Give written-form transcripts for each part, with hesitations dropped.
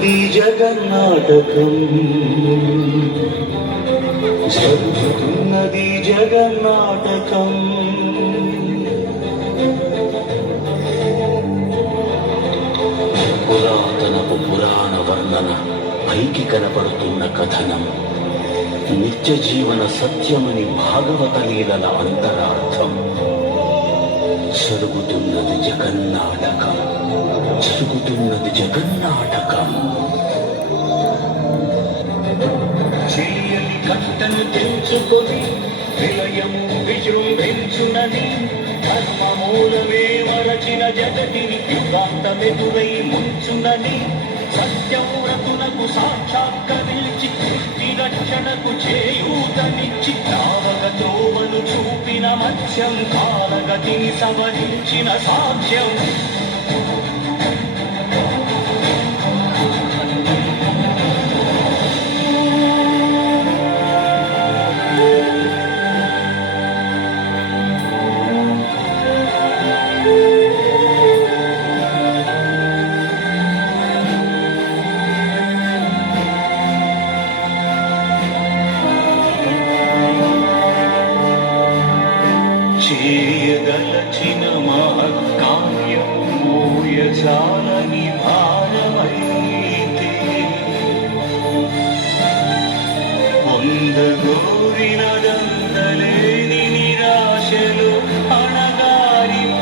జరుగుతున్నది జగన్నాటకం, జరుగుతున్నది జగన్నాటకం. పురాతనపు పురాణ వర్ణన, పైకి కనపడుతున్న కథనం, నిత్య జీవన సత్యమని భాగవత లీలల అంతరార్థం. జరుగుతున్నది జగన్నాటకం, జరుగుతున్నది జగన్నాటకం. చెయ్యని కట్టను తెంచుకొని విలయము విజృంభించునని, ధర్మమూలమే మరచిన జగతిని యుగాంతమెదురై ముంచునని, సత్యవ్రతునకు సాక్షాత్కరించి సృష్టి రక్షణకు చేయూతనిచ్చి నావక త్రోవను చూపిన మత్స్యం, కాలగతిని సవరించిన సాక్ష్యం. చేయదలచిన మహత్కార్యం మోయజాలని భారమైతే, పొందగోరినదందలేని నిరాశలు అణగారిపోతే,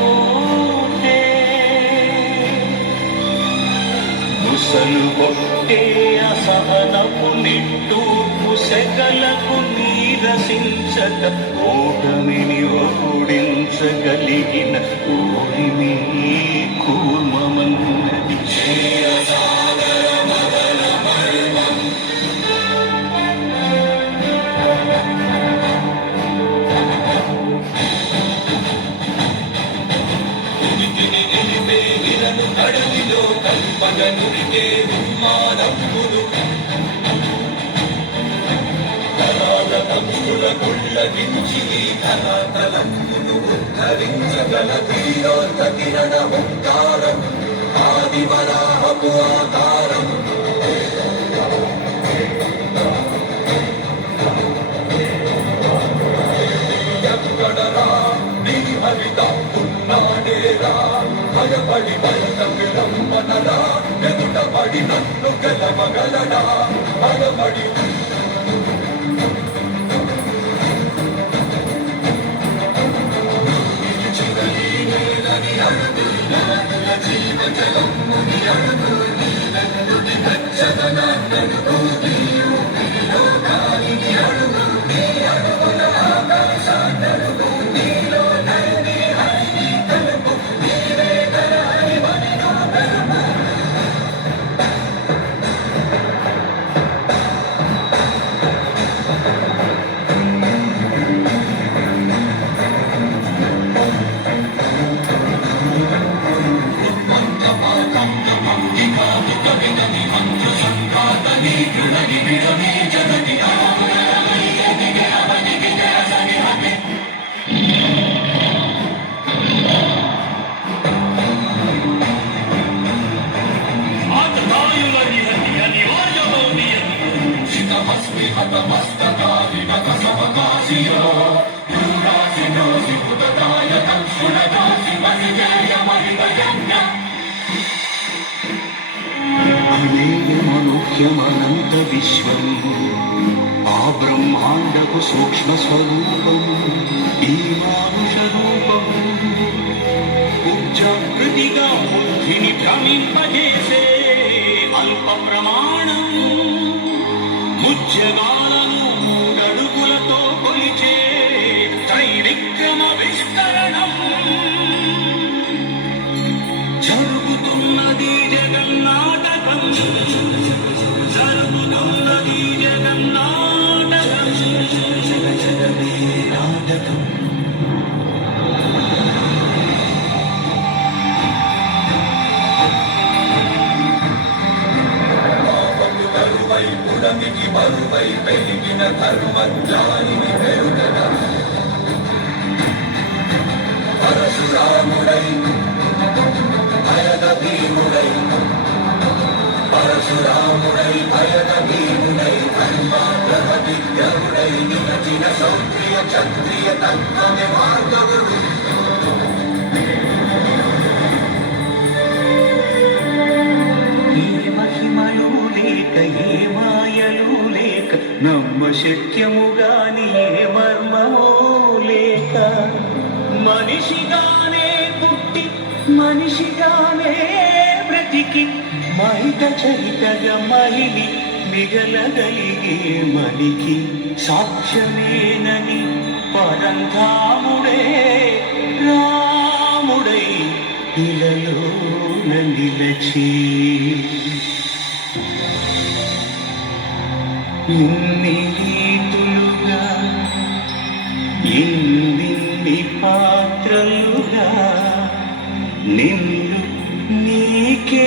ముసలు కొట్టే అసహనపు నిట్టూర్పు సెగలకు నీరసించక, ఓటమిని ఓడించగలిగిన ఓరిమి కూర్మమన్నది. అడవిలో కల్పగనుడికే ఉన్మాదములు, తలాల గుళ్ళగించి ధరాతలమును ఉద్ధరించగల ధీరోత్త కిరణ ఓంకారం, ఆదివరాహపు ఆకారం. ఎక్కడరా నీ హరిత ఉన్నాడేరా, భయపడి బయట విలంబనరా, ఎదుట పడి నన్ను గెలవగలడా, భయపడి జీవజలముని అడుగు చదనాన్నడుగు లోకానికి అడుగు, నీ అడుగుల ఆకాశాన్నడుగు, నీలో నది హరి కలుపు, నీవే కరాని వనిగా కలుపు. అనూహ్యమనంత విశ్వం, ఆ బ్రహ్మాండకు సూక్ష్మ స్వరూపం ఈ మానుష రూపం. ఉజ్జాకృతిగా బుద్ధిని భ్రమింపజేసే అల్ప ప్రమాణం, ముజ్జగాలను మూడడుగులతో కొలిచే త్రైవిక్రమ విస్తరణం. జరుగుతున్నది జగన్నాటకం, జరుగుతున్నది జగన్నాటకం, జగమే నాటకం. కరువై పుడమికి బరువై పెరిగిన ధర్మజ్ఞానిని పెరుగన, పరశురాముడై భయద భీముడై పరశురాముడై భయదీనుడై ధర్మాగ్రహవిగ్రహుడై నిలచిన సౌత్రియ క్షత్రియ తత్వమే భార్గవుడు. ఏ మహిమలు లేక ఏ మాయలు లేక నమ్మ శక్యముగాని ఏ మర్మమో లేక మనిషిగానే పుట్టి మనిషిగానే బ్రతికి మహిత చరితగా మహిళి మిగలగలిగే మనికి సాక్ష్యమేనని పరంధాముడే రాముడై ఇలలోన నిలచి ఇన్ని రీతులుగా ఇన్ని పాత్రలుగా నిన్ను నీకే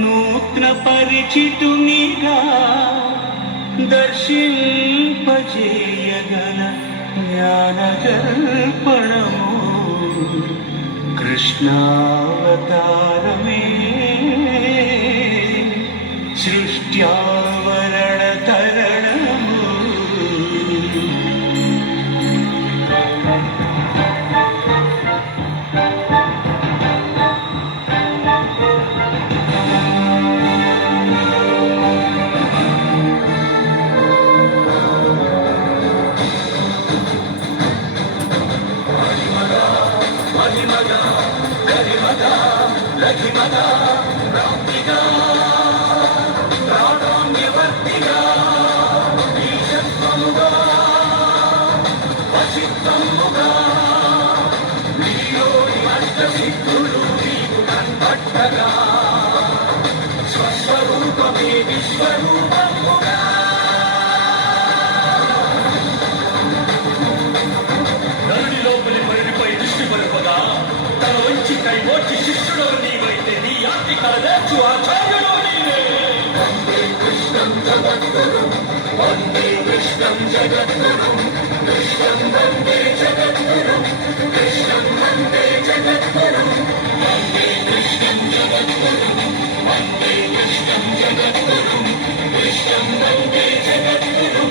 నూతన పరిచితునిగా దర్శింపజేయగల జ్ఞానదర్పణము కృష్ణావతారమే సృష్ట్యావరణ తరణము. మహిమగా గరిమగా రఘిమగా ప్రాప్తిగా ప్రాణాన్యవర్తిగా ఈశత్వముగా వశిత్వముగా నీలోని అష్టసిద్ధులు నీకు కన్పట్టగా స్వస్వరూపమే విశ్వరూపముగా తన వంచి కై మోచి శిష్యుడు నీవైతే నీ ఆర్తి కలదేర్చు ఆచార్యుడు నీవే. వందే కృష్ణం జగద్గురు వందే కృష్ణం జగద్గురు కృష్ణం వందే జగద్గురు కృష్ణం వందే జగద్గురు వందే కృష్ణం జగద్గురు వందే కృష్ణం జగద్గురు కృష్ణం వందే జగద్గురు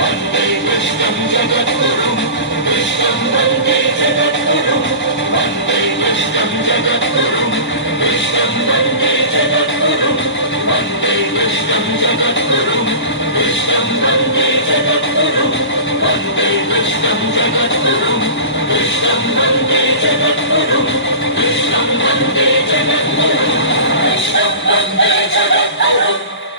వందే కృష్ణం జగద్గురు కృష్ణం వందే జగద్గురు వందే కృష్ణం జగద్గురు కృష్ణం వందే జగద్గురు వందే కృష్ణం జగద్గురు కృష్ణం వందే జగద్గురు వందే కృష్ణం జగద్గురు కృష్ణం వందే జగద్గురు కృష్ణం వందే జగద్గురు కృష్ణం వందే జగద్గురు.